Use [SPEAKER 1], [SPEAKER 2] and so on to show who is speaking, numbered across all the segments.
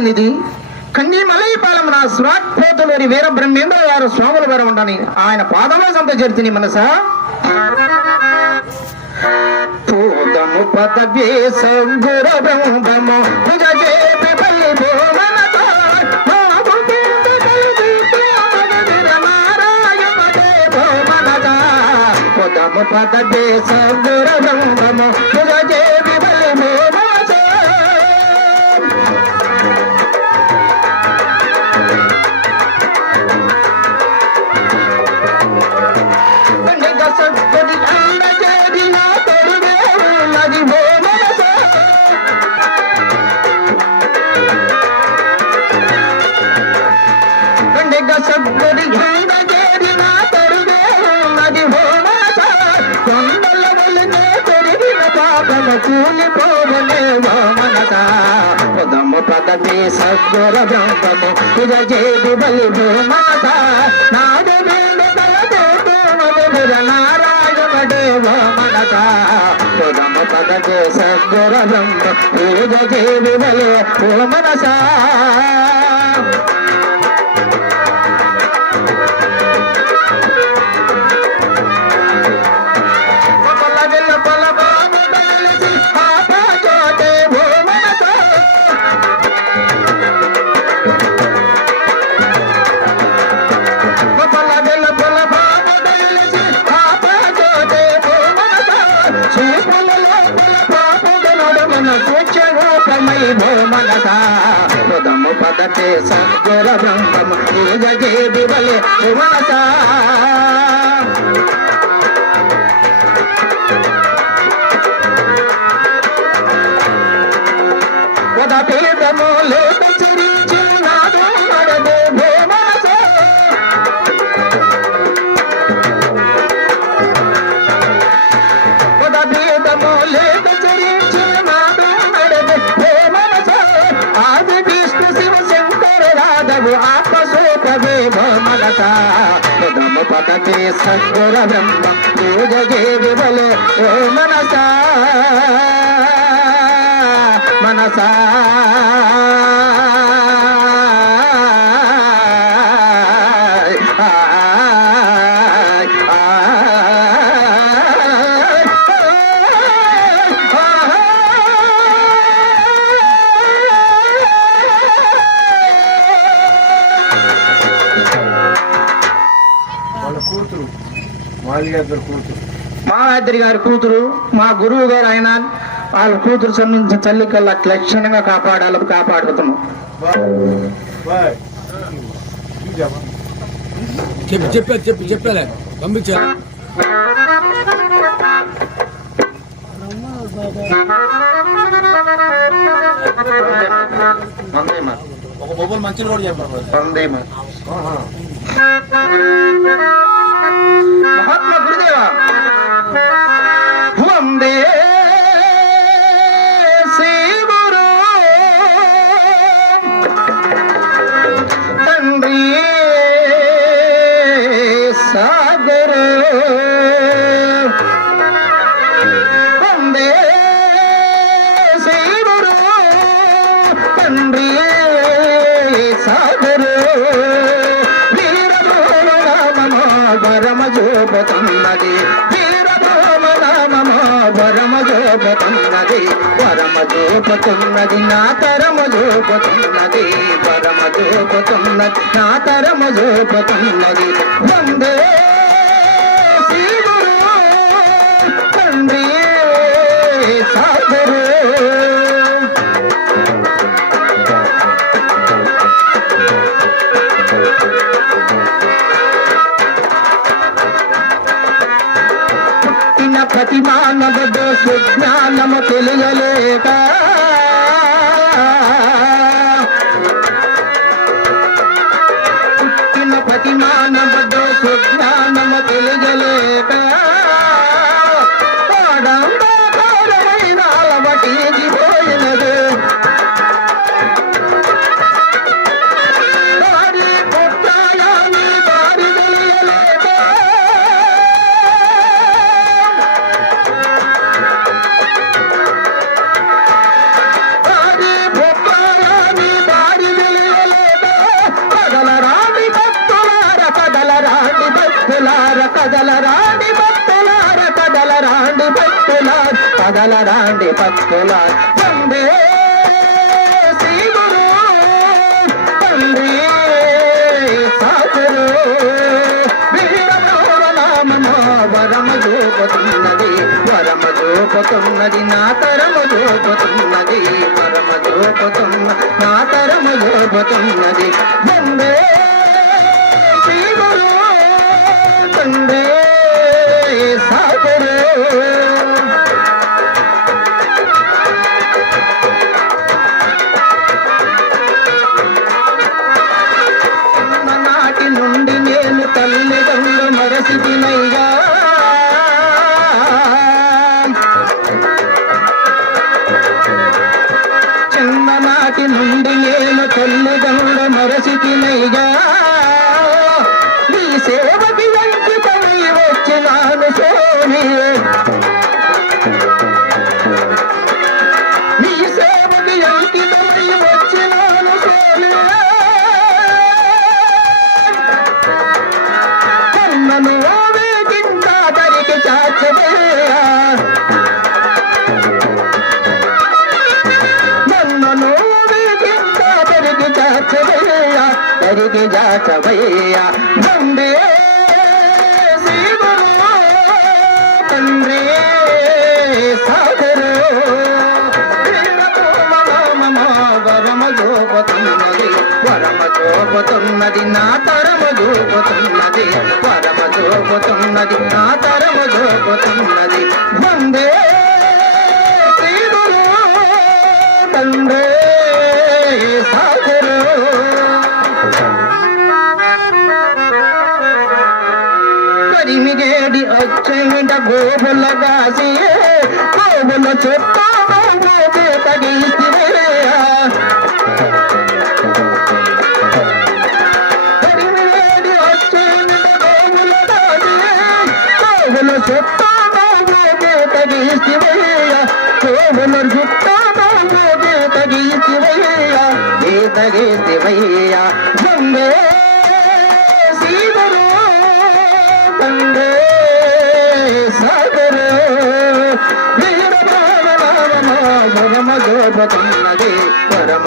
[SPEAKER 1] ఆహా కన్నీ మలయపాలెం నా సురాట్పోతలోని వీర బ్రహ్మేంద్ర వారు స్వాముల వారు ఉండని ఆయన పాదమే సంత చేరుతుని మనసా? పూదము పదవే సంగుర బ్రహ్మము భుజ చేతి బలి పదవే సంగుర బ్రహ్మము భుజ చేతి పాపము కూలిపోవలే ఓ పదము పదవి సద్గుర బ్రహ్మము ఇద చేతి బలి భూ మాత నాడు నారాయణ దేవ మనస. పదమ పదవి సద్గుర బ్రహ్మ పూజ చేతి బలి ఓ రూపమై భో పదతే సద్గుర బ్రహ్మము పూజ చేది బలే ఓ మనసా ఉదము పదతే సద్గుర బ్రహ్మ పూజ దేవి బలే మా ఇద్దరి గారి కూతురు మా గురువు గారు ఆయన వాళ్ళ కూతురు సంబంధించిన తల్లి కల్లా లక్షణంగా కాపాడాలి కాపాడుతున్నాం.
[SPEAKER 2] చెప్పి చెప్పారు చెప్పి చెప్పాలే. పంపించా
[SPEAKER 3] ఒక మొబైల్ మంచిగా కూడా చెప్పారు
[SPEAKER 1] మహాత్మా గురుదేవ? వందే దూపుతున్నది నా తరము దూపుతున్నది పరమ దూపుతున్నది నా తరము దూపుతున్నది వందే శివుడు తండ్రి సాగరు. ప్రతి మానవుడు సుజ్ఞానము తెలియలేక కదలరాండి భక్తులార కదలరాండి భక్తులార కదలరాండి భక్తులార. వందే శ్రీ గురు తండ్రి సాగురు వీరమోర వరమ చూపుతున్నది వరమ చూపుతున్నది నా తరము చూపుతున్నది వరమ చూపుతున్న నా తరము చూపుతున్నది. వందే దరికి చాచవయ్యా తండ్రి సాగరు. వరమ చూపుతున్నది వరమ చూపుతున్నది నా తరము చూపుతున్నది వరమ చూపుతున్నది నా తరము చూపుతున్నది వందే తండ్రి. కరిమిగేడి వచ్చేట గోబుల గాసి గోబుల చుట్టూ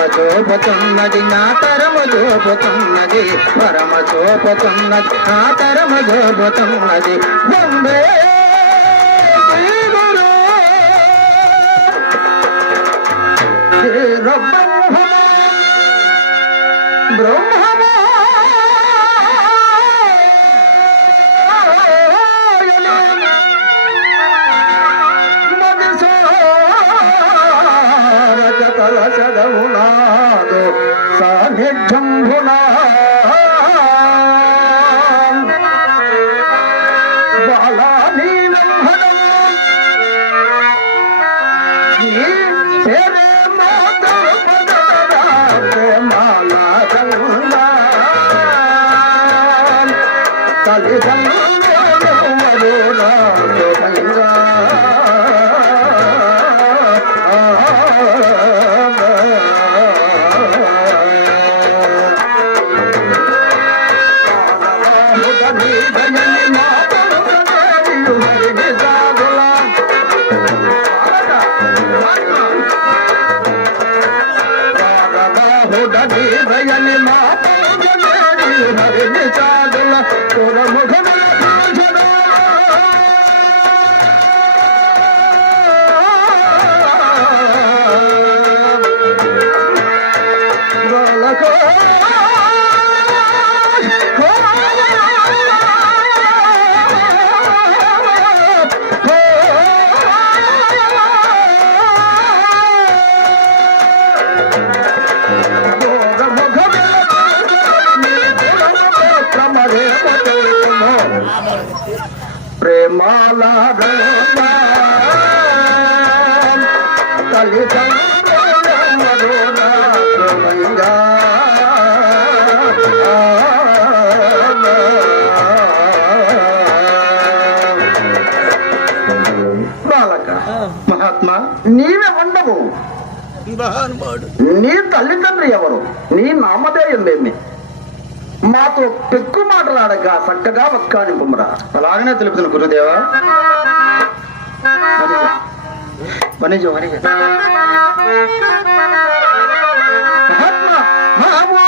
[SPEAKER 1] వరమ జోపుతున్నది నా తరము జోపుతున్నది వరమ జోపుతున్నది నా తరము జోపుతున్నది వందే కలశదమునాదు మహాత్మా నీవే ఉండవు నీ తల్లిదండ్రి ఎవరు? నీ నామధేయం ఏమి
[SPEAKER 4] మాతో పెక్కు మాటలాడక చక్కగా వక్కాని కుమరా అలాగనే తెలుపుతున్న గురుదేవా. వనిజో వనిజో మహాత్మా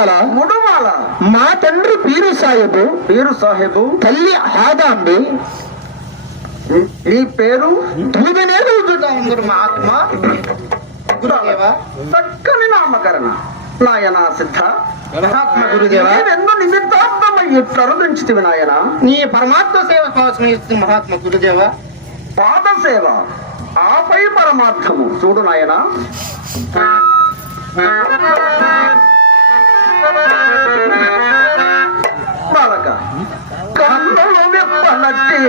[SPEAKER 4] ముడువాల. ముడువాల. మా తండ్రి పీరు సాహెబు పీరు సాహెబు. తల్లి ఆదాంబి. ఈ పేరు? తూదనే ఉందరు మహాత్మా గురుదేవా. చక్కని నామకరణ. నాయన సిద్ధ. మహాత్మ గురుదేవా. ఎందు నిమిత్తార్థమై పెంచితివి నాయన.
[SPEAKER 1] నీ పరమాత్మ సేవ కోసం ఇస్తుంది మహాత్మ గురుదేవ.
[SPEAKER 4] పాద సేవ. ఆపై పరమార్థము. చూడు నాయన. బాలక కన్నులు విప్పనట్టి.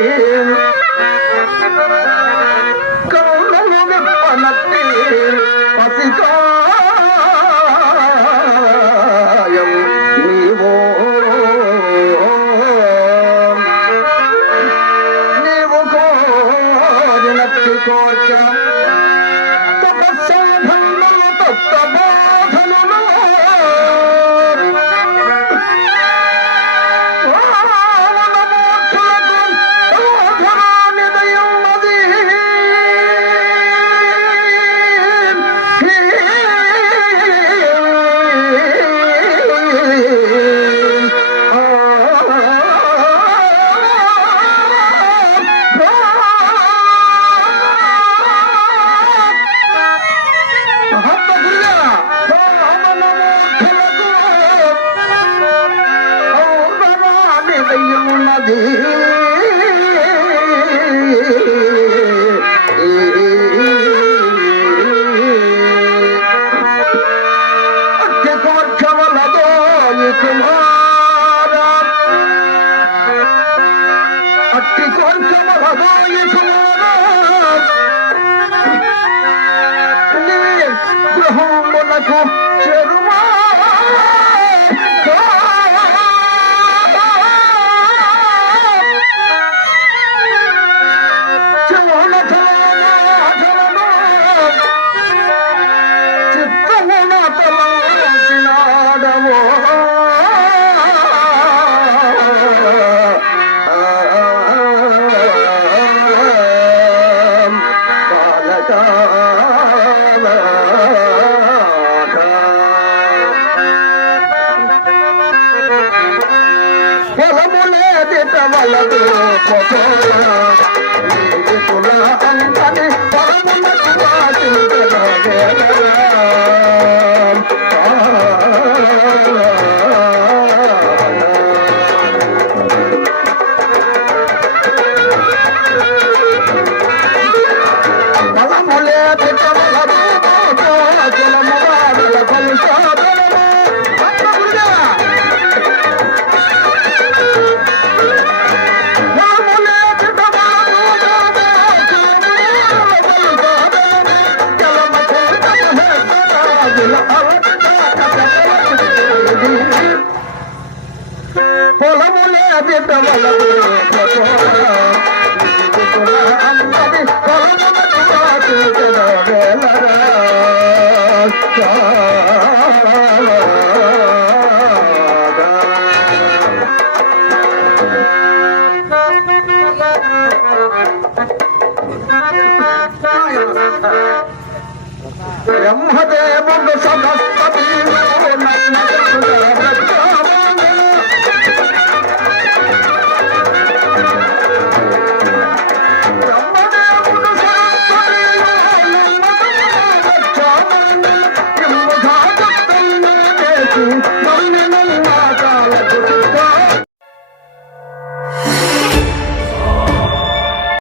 [SPEAKER 4] அடையும் நதி పొలములేదిట బ్రహ్మదేవుడు సమస్త